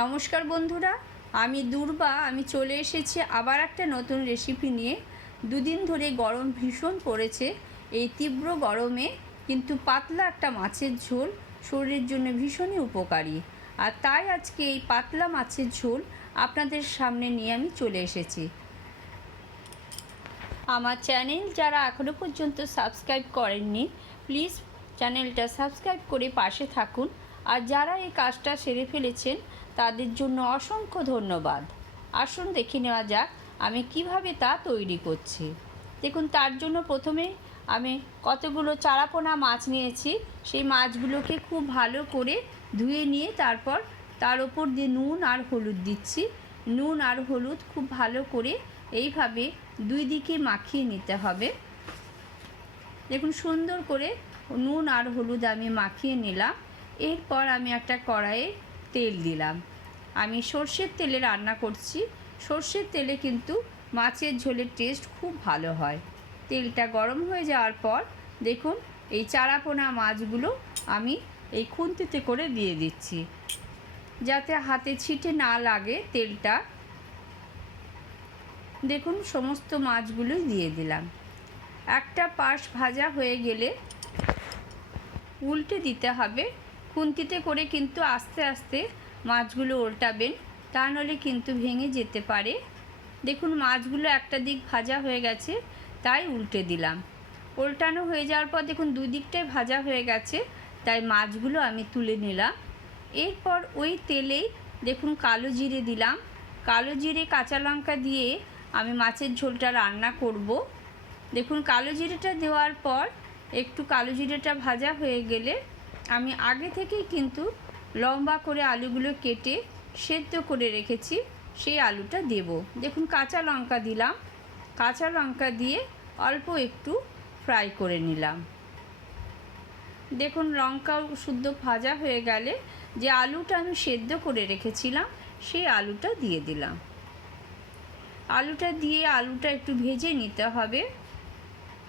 নমস্কার বন্ধুরা, আমি দুর্বা। আমি চলে এসেছি আবার একটা নতুন রেসিপি নিয়ে। দুদিন ধরে গরম ভীষণ পড়েছে। এই তীব্র গরমে কিন্তু পাতলা একটা মাছের ঝোল শরীরের জন্য ভীষণই উপকারী। আর তাই আজকে এই পাতলা মাছের ঝোল আপনাদের সামনে নিয়ে আমি চলে এসেছি। আমার চ্যানেল যারা এখনও পর্যন্ত সাবস্ক্রাইব করেননি, প্লিজ চ্যানেলটা সাবস্ক্রাইব করে পাশে থাকুন। আর যারা এই কাজটা সেরে ফেলেছেন তাদের জন্য অসংখ্য ধন্যবাদ। আসুন দেখে নেওয়া যাক আমি কিভাবে তা তৈরি করছি। দেখুন, তার জন্য প্রথমে আমি কতগুলো চারাপোনা মাছ নিয়েছি। সেই মাছগুলোকে খুব ভালো করে ধুয়ে নিয়ে তারপর তার ওপর দিয়ে নুন আর হলুদ দিচ্ছি। নুন আর হলুদ খুব ভালো করে এইভাবে দুই দিকে মাখিয়ে নিতে হবে। দেখুন, সুন্দর করে নুন আর হলুদ আমি মাখিয়ে নিলাম। এরপর আমি একটা কড়াইয়ে তেল দিলাম। আমি সর্ষের তেলে রান্না করছি। সর্ষের তেলে কিন্তু মাছের ঝোলের টেস্ট খুব ভালো হয়। তেলটা গরম হয়ে যাওয়ার পর দেখুন, এই চারাপোনা মাছগুলো আমি এই খুন্তিতে করে দিয়ে দিচ্ছি, যাতে হাতে ছিটে না লাগে তেলটা। দেখুন, সমস্ত মাছগুলোই দিয়ে দিলাম। একটা পাশ ভাজা হয়ে গেলে উল্টে দিতে হবে। খুন্তিতে করে কিন্তু আস্তে আস্তে মাছগুলো উল্টাবেন, তা নাহলে কিন্তু ভেঙে যেতে পারে। দেখুন, মাছগুলো একটা দিক ভাজা হয়ে গেছে, তাই উল্টে দিলাম। উল্টানো হয়ে যাওয়ার পর দেখুন দুই দিকটাই ভাজা হয়ে গেছে, তাই মাছগুলো আমি তুলে নিলাম। এরপর ওই তেলেই দেখুন কালো জিরে দিলাম। কালো জিরে কাঁচা লঙ্কা দিয়ে আমি মাছের ঝোলটা রান্না করব। দেখুন, কালো জিরেটা দেওয়ার পর একটু কালো জিরেটা ভাজা হয়ে গেলে আমি আগে থেকেই কিন্তু লম্বা করে আলুগুলো কেটে সেদ্ধ করে রেখেছি, সেই আলুটা দেব। দেখুন, কাঁচা লঙ্কা দিলাম। কাঁচা লঙ্কা দিয়ে অল্প একটু ফ্রাই করে নিলাম। দেখুন, লঙ্কাও শুদ্ধ ভাজা হয়ে গেলে যে আলুটা আমি সেদ্ধ করে রেখেছিলাম সেই আলুটা দিয়ে দিলাম। আলুটা দিয়ে আলুটা একটু ভেজে নিতে হবে।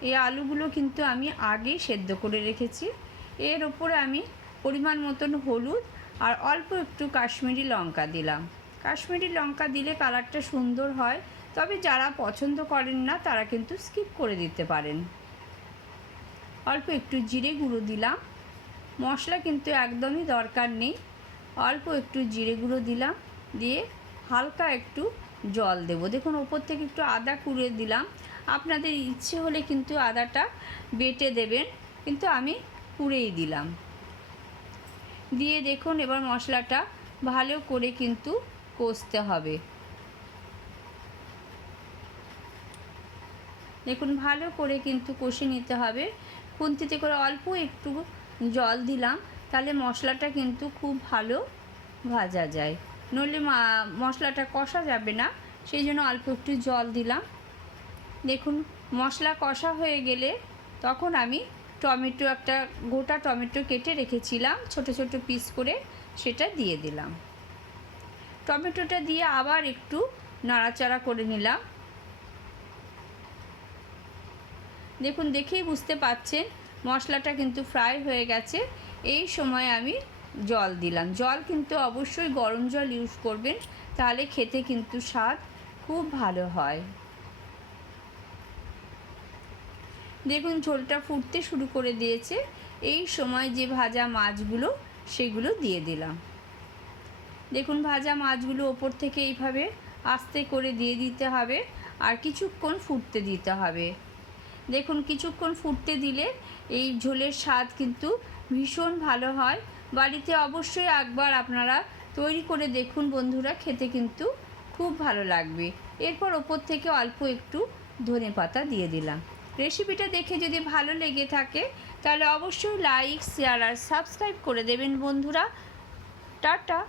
এই আলুগুলো কিন্তু আমি আগেই সেদ্ধ করে রেখেছি। এর ওপরে আমি পরিমাণ মতন হলুদ আর অল্প একটু কাশ্মীরি লঙ্কা দিলাম। কাশ্মীরি লঙ্কা দিলে কালারটা সুন্দর হয়, তবে যারা পছন্দ করেন না তারা কিন্তু স্কিপ করে দিতে পারেন। অল্প একটু জিরে গুঁড়ো দিলাম। মশলা কিন্তু একদমই দরকার নেই। অল্প একটু জিরে গুঁড়ো দিলাম, দিয়ে হালকা একটু জল দেব। দেখুন, ওপর থেকে একটু আদা কুড়িয়ে দিলাম। আপনাদের ইচ্ছে হলে কিন্তু আদাটা বেটে দেবেন, কিন্তু আমি কুড়েই দিলাম। দিয়ে দেখুন, এবার মশলাটা ভালো করে কিন্তু কষতে হবে। দেখুন, ভালো করে কিন্তু কষে নিতে হবে। খুন্তিতে করে অল্প একটু জল দিলাম, তাহলে মশলাটা কিন্তু খুব ভালো ভাজা যায়, নইলে মশলাটা কষা যাবে না। সেই জন্য অল্প একটু জল দিলাম। দেখুন, মশলা কষা হয়ে গেলে তখন আমি টমেটো, একটা গোটা টমেটো কেটে রেখেছিলাম ছোট ছোট পিস করে, সেটা দিয়ে দিলাম। টমেটোটা দিয়ে আবার একটু নাড়াচাড়া করে নিলাম। দেখুন, দেখেই বুঝতে পাচ্ছেন মশলাটা কিন্তু ফ্রাই হয়ে গেছে। এই সময় আমি জল দিলাম। জল কিন্তু অবশ্যই গরম জল ইউজ করবেন, তাহলে খেতে কিন্তু স্বাদ খুব ভালো হয়। দেখুন, ঝোলটা ফুটতে শুরু করে দিয়েছে। এই সময় যে ভাজা মাছগুলো সেগুলো দিয়ে দিলাম। দেখুন, ভাজা মাছগুলো ওপর থেকে এইভাবে আস্তে করে দিয়ে দিতে হবে, আর কিছুক্ষণ ফুটতে দিতে হবে। দেখুন, কিছুক্ষণ ফুটতে দিলে এই ঝোলের স্বাদ কিন্তু ভীষণ ভালো হয়। বাড়িতে অবশ্যই একবার আপনারা তৈরি করে দেখুন বন্ধুরা, খেতে কিন্তু খুব ভালো লাগবে। এরপর ওপর থেকে অল্প একটু ধনেপাতা দিয়ে দিলাম। রেসিপিটা দেখে যদি ভালো লেগে থাকে তাহলে অবশ্যই লাইক, শেয়ার আর সাবস্ক্রাইব করে দেবেন বন্ধুরা। টাটা।